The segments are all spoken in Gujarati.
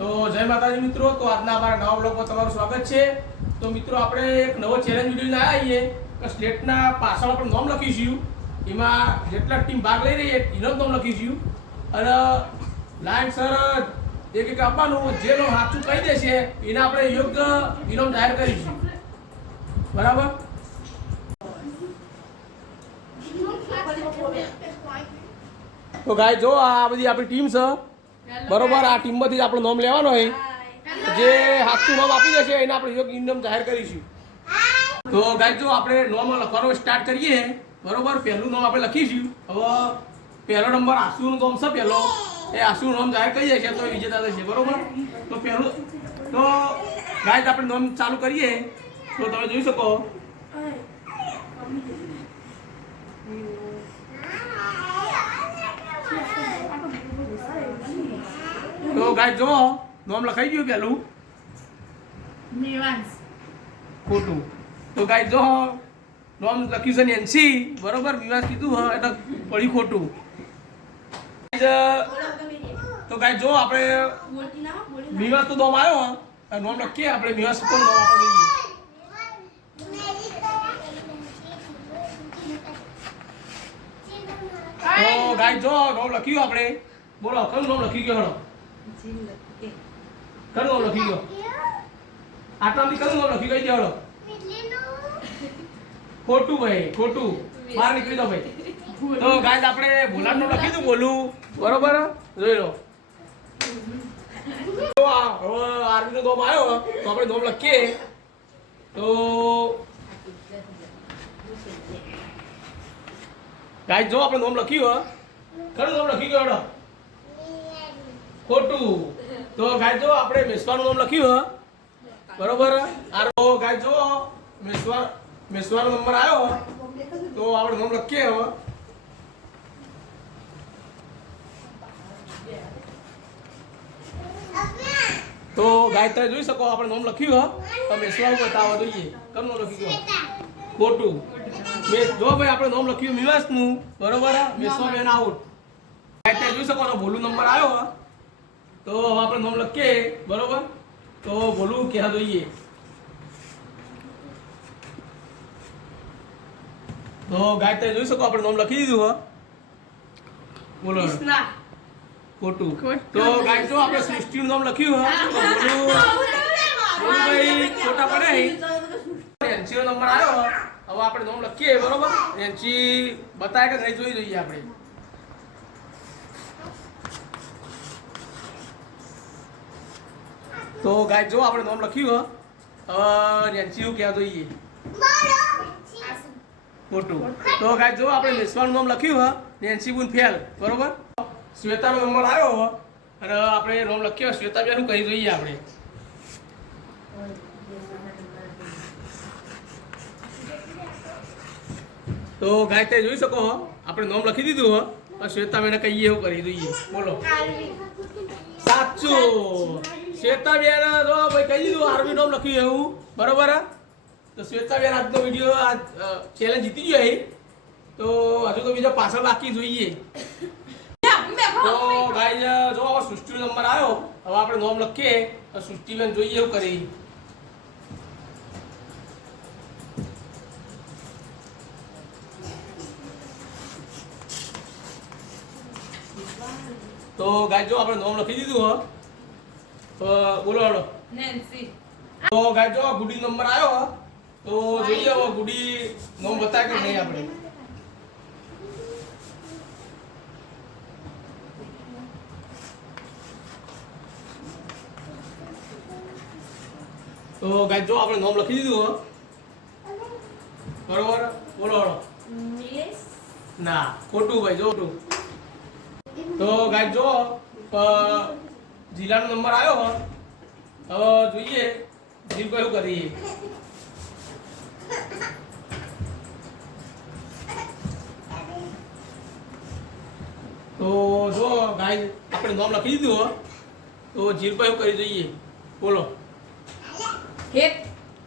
તો જય માતાજી મિત્રો, તો આજના અમારા નવા બ્લોગમાં તમારું સ્વાગત છે। તો મિત્રો આપણે એક નવો ચેલેન્જ વિડીયો લઈને આવીએ કે સ્લેટના પાછળ આપણે નામ લખીશું, એમાં જેટલા ટીમ ભાગ લઈ રહી એનું નામ લખીશું અને લાઈન સર એક એક આપવાનું, જે નો સાચું કહી દેશે એને આપણે યોગ્ય ઇનામ જાહેર કરીશું, બરાબર? તો ગાય જો આ બધી આપણી ટીમ છે, બરોબર? આ ટીમમાંથી જ આપણું નામ લેવાનું હોય, જે સાચું નામ આપી દેશે એને આપણે યોગ્ય ઇનામ જાહેર કરીશું। તો ગાય જો આપણે નામ લખવાનું સ્ટાર્ટ કરીએ, બરોબર? પહેલું નામ આપણે લખીશું। હવે પહેલો નંબર આશુનું નામ છે, પહેલો એ આશુનું નામ જાહેર કરી દેશે તો વિજેતા થશે, બરોબર? તો પહેલું તો ગાય આપણે નામ ચાલુ કરીએ, તો તમે જોઈ શકો તો ગાય જો નામ લખાઈ ગયું પેલું નિવાસ ખોટું। તો ગાય જો નામ લખ્યું છે નેન્સી, બરોબર? નિવાસ કીધું હા એટલે પડી ખોટું। તો ગાય જો આપણે નિવાસ તો નામ આવ્યો, નામ લખીએ આપણે નિવાસ તો નામ આપણે લઈએ। તો ગાય જો નામ લખ્યું આપણે, બોલો કયું નામ લખી ગયો? હળો કયું નામ લખી ગયો? આટલામાંથી કયું નામ લખી ગઈ? હળો ખોટું ભાઈ, ખોટું, બહાર નીકળી જાઓ ભાઈ। તો ગાય આપણે ભોલાનું નામ લખી દઉં, બોલું, બરોબર? જોઈ લો હવે આર્મી નો નામ આવ્યો તો આપણે નામ લખીએ। તો ગાય જો આપણે નામ લખ્યું, કયું નામ લખી ગયો? હળો ખોટું। તો ગાય જો આપણે મેસવાનું નામ લખ્યું, બરોબર? આ ગાય જો મેસવાનો નંબર આવ્યો તો આપણે નામ લખીએ। હવે તો ગાય તમે જોઈ શકો આપણે નામ લખ્યું તો મેસવાનું બતાવવા જોઈએ, કયું નામ લખી ગયો? ખોટું। જો ભાઈ આપણે નામ લખ્યું મિવાસનું, બરોબર? મેસવા બેન આઉટ। ગાય તમે જોઈ શકો ભોલું નંબર આવ્યો તો હવે આપણે નામ લખીએ, બરોબર? તો ભોલું ક્યાં જોઈએ? તો ગાય તમે જોઈ શકો આપણે નામ લખી દીધું, બોલો ખોટું। તો ગાય જો આપણે સૃષ્ટિનું નામ લખ્યું તો બોલું ભાઈ ખોટા પડે। એનસી નો નંબર આવ્યો, હવે આપણે નામ લખીએ, બરોબર? એનસી બતાવે કે નહીં જોઈ જોઈએ આપણે। તો ગાય જો આપણે નામ લખ્યું હવે એનસી ક્યાં જોઈએ? ખોટું। તો ગાય જો આપણે મેસવાનું નામ લખ્યું નેન્સી બુન ફેલ, બરોબર? શ્વેતાનો નંબર આવ્યો અને આપણે નામ લખ્યો શ્વેતા બેન, શું કરી જોઈએ આપણે? તો ગાય તે જોઈ શકો આપણે નામ લખી દીધું શ્વેતા બેન કહીએ એવું કરી જોઈએ, બોલો સાચું। શ્વેતા બેન જો ભાઈ કહી દીધું આર્મી નામ લખ્યું એવું, બરોબર? તો શ્વેતા બેન આજનો વિડીયો આ ચેલેન્જ જીતી ગયો। તો હજુ તો બીજો પાછળ બાકી જોઈએ। તો ગાય જો સૃષ્ટિનો નંબર આવ્યો, હવે આપણે નામ લખીએ તો સૃષ્ટિબેન જોઈએ એવું કરી। તો ગાય જો આપણે નામ લખી દીધું તો બોલો હળો નેન્સી। તો ગાય જો ગુડી નંબર આવ્યો તો જોઈએ હવે ગુડી નામ બતાવે કે નહીં આપણે। તો ગાય જો આપણે નામ લખી દીધું, બરોબર? બોલો હળો ના ખોટું ભાઈ, જો ખોટું। તો ગાય જો જિલ્લાનો નંબર આવ્યો, હવે જોઈએ જીલ કયું કરીએ। તો જો ગાય આપણે નામ લખી દીધું તો જીલ કયું કરી જોઈએ, બોલો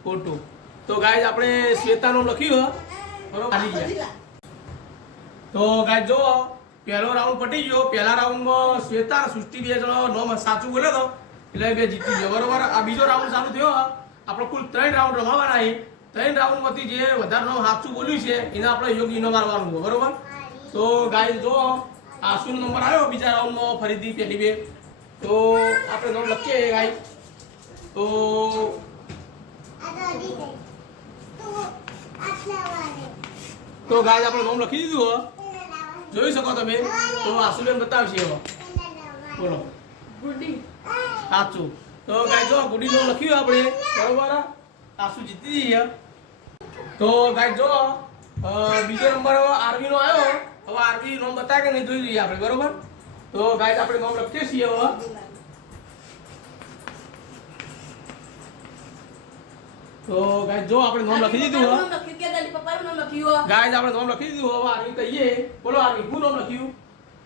ખોટું। તો ગાય આપણે શ્વેતાનું લખ્યું, બરોબર? આવી ગયા। તો ગાય જો પહેલો રાઉન્ડ પટી ગયો, પહેલા રાઉન્ડમાં શ્વેતા સૃષ્ટિ બે જણો નામ સાચું બોલ્યો તો એટલે બે જીતી ગયો બરોબર. આ બીજો રાઉન્ડ ચાલુ થયો. આપણે કુલ 3 રાઉન્ડ રમવાના છે. 3 રાઉન્ડમાંથી જે વધારે નામ સાચું બોલ્યું છે એને આપણે યોગ્ય ઇનામ મારવાનું છે બરોબર. તો ગાઈસ જો આશુનો નંબર આવ્યો બીજા રાઉન્ડમાં ફરીથી પહેલી બે. તો આપણે નામ લખીએ ગાઈસ. તો ગાઈસ આપણે નામ લખી દીધું હો. જોઈ શકો તમે. તો આશુબેન બતાવશે હવે. બોલો ગુડી સાચું. તો ગાઈસ જો ગુડી નામ લખ્યું આપણે બરોબર. આશુ જીતી ગઈ. તો ગાઈસ જો બીજો નંબર આરવી નો આવ્યો. હવે આરવી નામ બતાવે કે નહીં જોઈ લઈએ આપણે બરોબર. તો ગાઈસ આપણે નામ લખીએ છીએ હવે. તો ગાઈસ જો આપણે નામ લખી દીધું હો. લખ્યું કે દાદી પપ્પાનું નામ લખ્યું ગાઈસ આપણે નામ લખી દીધું હવે આરવી કહીએ. બોલો આરવી શું નામ લખ્યું?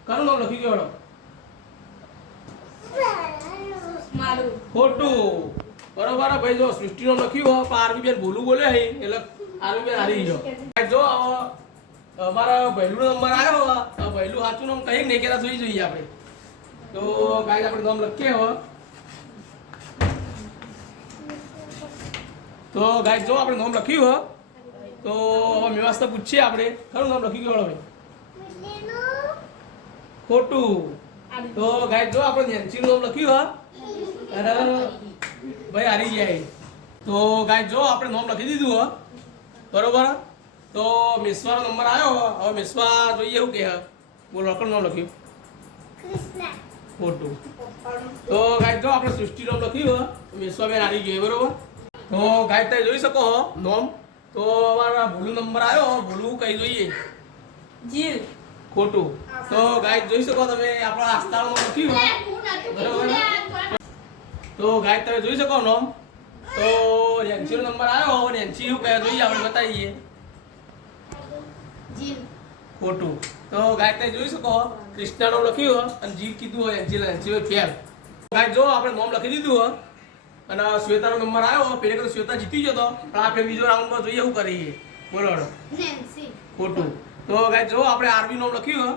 કરું નામ લખી ગયો? મારું ખોટું. બરોબર ભાઈ. જો સૃષ્ટિ નામ લખ્યું હો પણ આરવી બેન ભૂલું બોલે હે એટલે આરવી બેન હારી ગયો. ગાઈસ જો અમારા ભૈલું નંબર આવ્યો હો. ભૈલું સાચું નામ કઈ નહીં કેતા જોઈ જોઈએ આપણે. તો ગાઈસ આપણે નામ લખીએ હવે. તો ગાઈસ જો આપણે નામ લખ્યું હો. તો હવે મેવાસ્તા પૂછીએ આપણે ખરું નામ લખી ગયો હવે. ખોટું. તો ગાઈસ જો આપણે નેન્સી નું નામ લખ્યું હો. અરે ભાઈ હારી જાય. તો ગાઈસ જો આપણે નામ લખી દીધું હો બરોબર. તો મિસ્વાનો નંબર આવ્યો. હવે મિસ્વા જોઈએ એવું કે બોલો અકલ નામ લખ્યું? ખોટું. તો ગાઈસ જો આપણે સૃષ્ટિ નામ લખ્યું હો. મિસ્વા બેન હારી ગઈ બરોબર. તો ગાઈસ તમે જોઈ શકો નામ. તો અમારા ભૂલું નંબર આવ્યો. ભૂલું કઈ જોઈએ? જીલ ખોટું. તો ગાઈસ જોઈ શકો તમે આપણા આસ્થાનું નામ લખ્યું બરોબર. તો ગાઈસ તમે જોઈ શકો નામ. તો નેન્સી નો નંબર આવ્યો. નેન્સી શું કહે જોઈએ આપણે બતાવીએ. જીલ ખોટું. તો ગાઈસ તમે જોઈ શકો કૃષ્ણા નામ લખ્યું અને જીત કીધું હોય નેન્સી ફેલ. ગાઈસ જો આપણે નામ લખી દીધું હોય અને શ્વેતાનો નંબર આવ્યો. પેલે તો શ્વેતા જીતી ગયો તો પણ આપણે બીજો રાઉન્ડમાં જોઈએ શું કરીએ. બોલો નેન્સી ખોટું. તો ગાઈસ જો આપણે આરવી નામ લખ્યું હો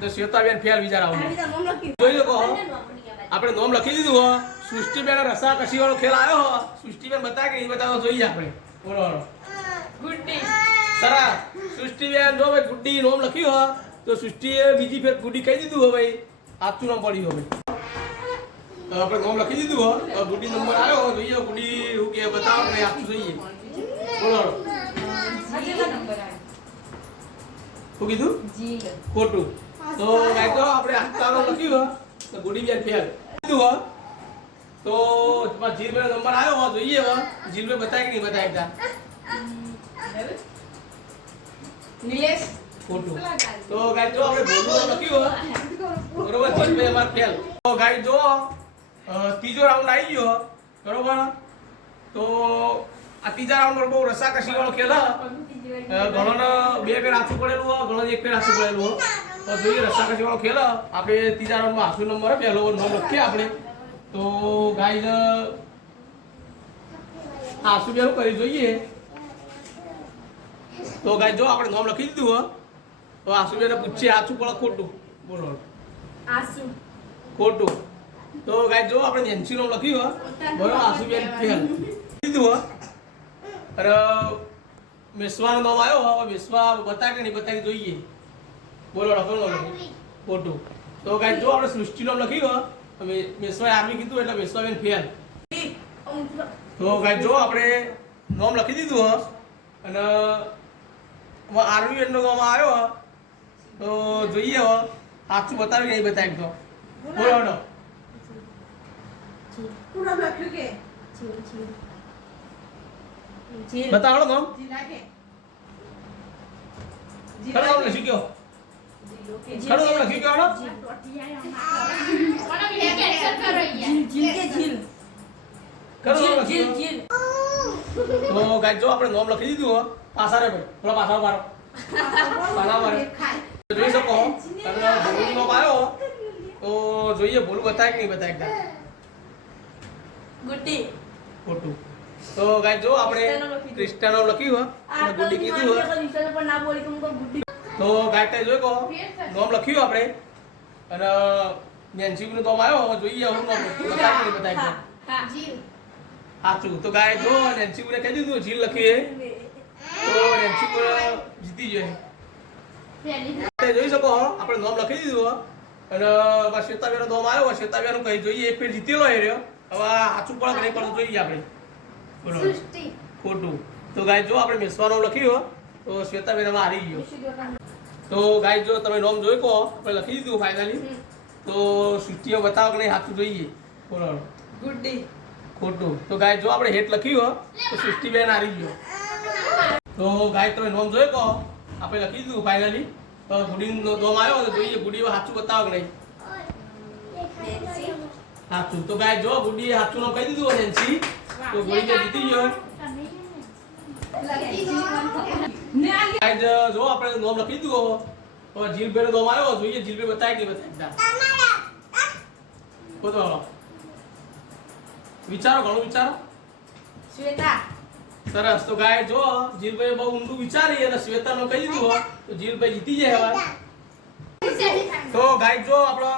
તો શ્વેતા બેન ફેલ બીજા રાઉન્ડમાં. આરવી નામ લખ્યું જોઈ શકો આપણે નામ લખી દીધું હો. સૃષ્ટિબેન રસા કસી વાળો ખેલ આવ્યો હો. સૃષ્ટિબેન બતાવે કે નહીં બતાવો જોઈએ આપણે. બોલો ગુડી સરસ. સૃષ્ટિબેન જો ભાઈ ગુડી નામ લખ્યું હો તો સૃષ્ટિએ બીજી ફેર ગુડી કહી દીધું હો ભાઈ. સાચું નામ પડ્યું હવે. તો આપણે નામ લખી દીધું હો. ગુડી નંબર આવ્યો જોઈએ ગુડી શું કે બતાવો કે આપું જોઈએ. બોલો સાચેલા નંબર આવ્યો શું કીધું? જીલ ખોટું. તો ગાઈસ જો આપણે આસ્તાનો લખ્યું હો તો ગુડી બેન ફેલ કીધું હો. તો જીલભાઈ નંબર આવ્યો હો જોઈએ હો. જીલભાઈ બતાવે કે નહીં બતાવે એકદમ? નિલેશ ખોટું. તો ગાઈસ જો આપણે ભૂલું લખ્યું હો બરોબર. જીલભાઈ અમાર ફેલ. તો ગાઈસ જો ત્રીજો રાઉન્ડ આવી ગયો બરોબર. તો આ ત્રીજા રાઉન્ડ પર બહુ રસાકસી વાળો ખેલ હ. ઘણોને બે ફેર હાથું પડેલું હો. ઘણો એક ફેર હાથું પડેલું હો. તો જોઈએ રસાકસી વાળો ખેલ હ. આપણે ત્રીજા રાઉન્ડમાં હાસુ નંબર પહેલો નામ લખીએ આપણે. તો ગાઈસ હાસુ બેનું કરી જોઈએ. તો ગાઈસ જો આપણે નામ લખી દીધું હો. તો હાસુ બેને પૂછીએ સાચું પડે ખોટું. બોલો આસુ ખોટું. તો ગાઈસ જો આપણે નેન્સી નામ લખ્યું હો બરોબર. હાસુ બેન ફેલ દીધું હો. અરે મેસ્વાનો નામ આવ્યો. હવે મેસ્વા બતાવે કે નહીં બતાવી જોઈએ. બોલો લખો લખી ખોટું. તો ગાઈસ જો આપણે સૃષ્ટિ નામ લખ્યું હો અમે મેસ્વાએ આરવી કીધું એટલે મેસ્વા બેન ફેલ. તો ગાઈસ જો આપણે નામ લખી દીધું હો અને આરવી બેનનો નામ આવ્યો હો. તો જોઈએ હો સાચું બતાવે કે નહીં બતાવી તો. બોલો પૂરા લખ્યું કે જીલ જીલ બતાવો નામ. જીલ લાગે ખરું નામ લખી ગયો. ખરું નામ લખી ગયો. જીલ કે જીલ ખરું નામ લખી જીલ ગયો. જીલ તો ગાઈસ જો આપણે નામ લખી દીધું હો. પાછા રે ભાઈ થોડા પાછા મારો પાછા મારો જોઈ શકો અને ભૂલ નામ આવ્યો. તો જોઈએ ભૂલ બતાવે કે નહીં બતાવે એકદમ? ગુડી ખોટું. તો ગાઈસ જો આપણે ક્રિસ્ટાનો લખ્યું હો અને ગુડી કીધું હો. પણ ના બોલી કે હું ગુડી તો ગાઈસ જોઈ કહો નામ લખ્યું આપણે અને નેન્સીનું નામ આવ્યો હવે જોઈએ હું નામ બતાવી બતાવી હા જીલ સાચું તો ગાય જો નેન્સીને કહી દીધું જીલ લખીએ તો નેન્સી જીતી જાય તમે જોઈ શકો આપણે નામ લખી દીધું અને શ્વેતાબેન નો નામ આવ્યો શ્વેતાબેન કહી જોઈએ એક ફેર જીતેલો એ રહ્યો હવે સાચું પડે કે નહીં પડે જોઈએ આપણે બોલો સૃષ્ટિ ખોટું તો ગાય જો આપણે મેસવાનો લખ્યું તો શ્વેતાબેન એમાં હારી ગયો તો ગાય જો તમે નામ જોઈ કહો આપણે લખી દીધું ફાઇનલી તો સૃષ્ટિએ બતાવો કે નહીં સાચું જોઈએ બોલો ગુડ્ડી ખોટું તો ગાય જો આપણે હેઠ લખ્યું તો સૃષ્ટિબેન હારી ગયો તો ગાય તમે નામ જોઈ કહો આપણે લખી દીધું ફાઇનલી તો ગુડીનો નામ આવ્યો તો જોઈએ ગુડીમાં સાચું બતાવો કે નહીં નેન્સી સાચું તો ગાય જો ગુડીએ સાચું નામ કહી દીધું નેન્સી તો ગુડીને જીતી ગયો ગાય જો આપણે નામ લખી દીધું તો જીલભાઈનો નામ આવ્યો જોઈએ જીલભાઈ બતાવી કે બતાવી બોલો વિચારો ઘણું વિચારો શ્વેતા સરસ તો ગાય જો જીલભાઈ બહુ ઊંડું વિચારી અને શ્વેતાનો કહી દીધું હોય તો જીલભાઈ જીતી જાય હવે તો ગાય જો આપણો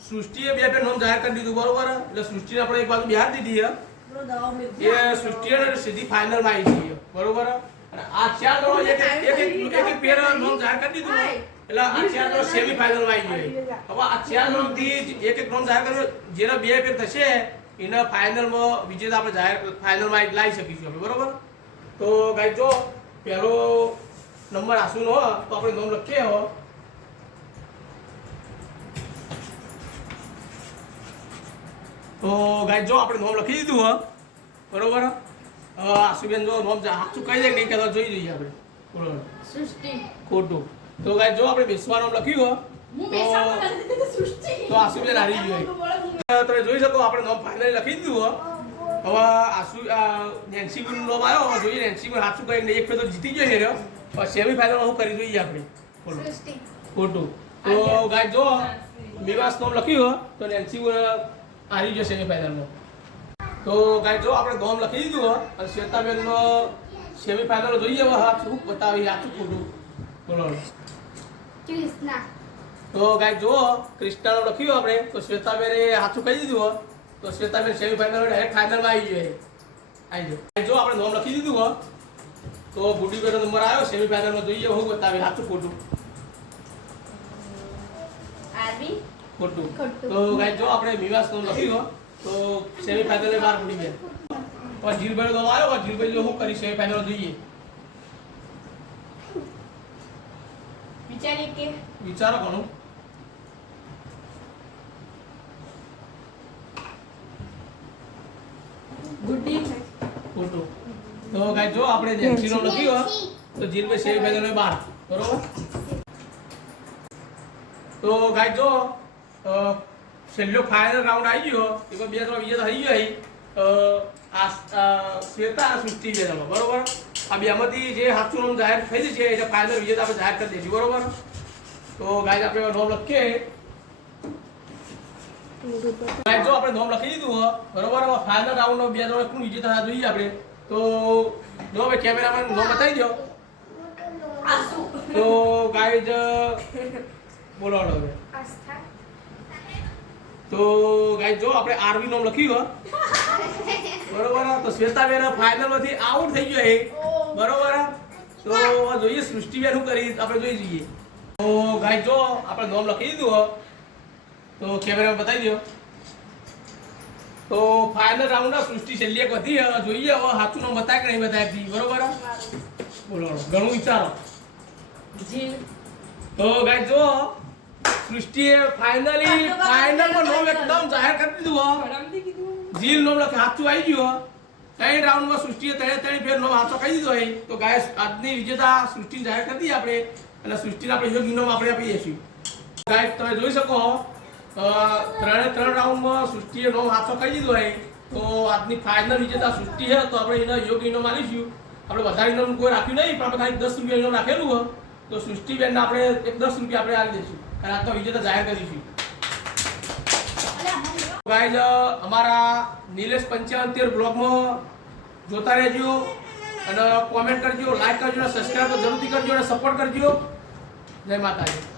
સૃષ્ટિએ બે નામ જાહેર કરી દીધું બરોબર એટલે સૃષ્ટિને આપણે એક બાજુ બિહાર દીધી છે એ સૃષ્ટિએ સીધી ફાઇનલ માં આવી ગઈ બરોબર અને આ ચાર દળો એક પેર નામ જાહેર કરી દીધું એટલે આ ચાર દળો સેમી ફાઇનલ માં આવી ગઈ હવે આ ચાર દળો થી એક નામ જાહેર કર્યું જેના બે પેર થશે એના ફાઇનલમાં વિજેતા આપણે જાહેર ફાઇનલમાં લાવી શકીશું આપણે બરોબર તો ગાય જો પહેલો નંબર આસુનો હો તો આપણે નામ લખીએ હો તો ગાય જો આપણે નામ લખી દીધું હો બરોબર આસુબેન જો નામ સાચું કહી દે નહીં કહેતા જોઈ જોઈએ આપણે બરોબર સૃષ્ટિ ખોટું તો ગાય જો આપણે બેસવા નામ લખ્યું હો તો આસુબેન હારી ગયો તમે જોઈ શકો આપણે નામ ફાઇનલી લખી દીધું હો હવે નેન્સી નું નામ આવ્યો જોઈએ નેન્સી સાચું કહી નહીં એક ફેર તો જીતી ગયો રહ્યો પણ સેમી ફાઇનલમાં શું કરી જોઈએ આપણે બોલો ખોટું તો ગાય જો મેવાસ નામ લખ્યું તો નેન્સી હારી ગયો સેમી ફાઇનલમાં તો ગાય જો આપણે નામ લખી દીધું હો અને શ્વેતાબેનનો સેમી ફાઇનલ જોઈએ હવે સાચું બતાવી સાચું ખોટું બોલો કૃષ્ણા તો ગાય જો ક્રિસ્ટાનો લખ્યું આપણે તો શ્વેતાબેને સાચું કહી દીધું હો તો શ્વેતાબેન સેમીફાઇનલ ડાયરેક્ટ ફાઇનલમાં આવી જાય જો આપણે નામ લખી દીધું હો તો ગુડીબેનો નંબર આવ્યો સેમીફાઇનલમાં જોઈએ હું બતાવી સાચું ખોટું આરબી ખોટું તો ગાય જો આપણે વિવાસ નામ લખ્યું હો તો સેમીફાઇનલ બાર ગુડીબેન પણ જીલભાઈ નામ આવ્યો જીલભાઈ જો હું કરી સેમીફાઇનલ જોઈએ વિચારીએ કે વિચારો ઘણું ગુડ્ડી ખોટું તો ગાય જો આપણે નેન્સી નો લખ્યું હો તો જીલભાઈ સેમીફાઇનલ બાર બરોબર તો ગાય જો છેલ્લો ફાઇનલ રાઉન્ડ આવી ગયો એમાં બે ત્રણ વિજેતા થઈ ગયા શ્વેતા અને સૃષ્ટિ બે જણા બરોબર આ બેમાંથી જે સાચું નામ જાહેર થઈ જશે એટલે ફાઇનલ વિજેતા આપણે જાહેર કરી દઈશું બરોબર તો ગાય આપણે નામ લખીએ ગાય જો આપણે નામ લખી દીધું હો બરોબર ફાઇનલ રાઉન્ડમાં બે જણા કોણ વિજેતા જોઈએ આપણે તો જો ભાઈ કેમેરામેન નામ બતાવી દો આસુ તો ગાઈઝ બોલો હવે આસ્થા તો ગાઈઝ જો આપણે આરવી નામ લખ્યું હો બરોબર તો શ્વેતાબેન ફાઇનલમાંથી આઉટ થઈ ગયો એ બરોબર તો જોઈએ સૃષ્ટિબેન શું કરી આપણે જોઈ જઈએ તો ગાઈઝ જો આપણે નામ લખી દીધું હો તો કેમેરામાં બતાવી દો તો ફાઇનલ રાઉન્ડમાં સૃષ્ટિ છેલ્લી એક વધી જોઈએ હવે સાચું નામ બતાય કે નહીં બતાવી બરોબર બોલો ઘણું વિચારો જીલ તો ગાઈઝ જો સૃષ્ટિએ ફાઇનલમાં નામ એકદમ જાહેર કરી દીધું હો જીલ નામ લખે સાચું આવી ગયું ત્રણ રાઉન્ડમાં સૃષ્ટિએ ત્રણ ફેર નામ સાચો કહી દીધો હોય તો ગાય આજની વિજેતા સૃષ્ટિ જાહેર કરી દઈએ આપણે અને સૃષ્ટિને આપણે યોગ્ય નામ આપણે આપી દઈશું ગાય તમે જોઈ શકો ત્રણ રાઉન્ડમાં સૃષ્ટિએ નામ સાચો કહી દીધો હોય તો આજની ફાઇનલ વિજેતા સૃષ્ટિ છે તો આપણે એને યોગ્ય નામ આલીશું આપણે વધારે નામ કોઈ રાખ્યું નહીં પણ આપણે ખાલી 10 રૂપિયા નામ રાખેલું હોય તો સૃષ્ટિબેનને આપણે એક 10 રૂપિયા આપણે આપી દઈશું અને આ તો વિજેતા જાહેર કરીશું ગાઈઝ અમારા નિલેશ 75 બ્લોગમાં જોતા રહેજો અને કોમેન્ટ કરજો લાઈક કરજો અને સબસ્ક્રાઇબ જરૂરથી કરજો અને સપોર્ટ કરજો જય માતાજી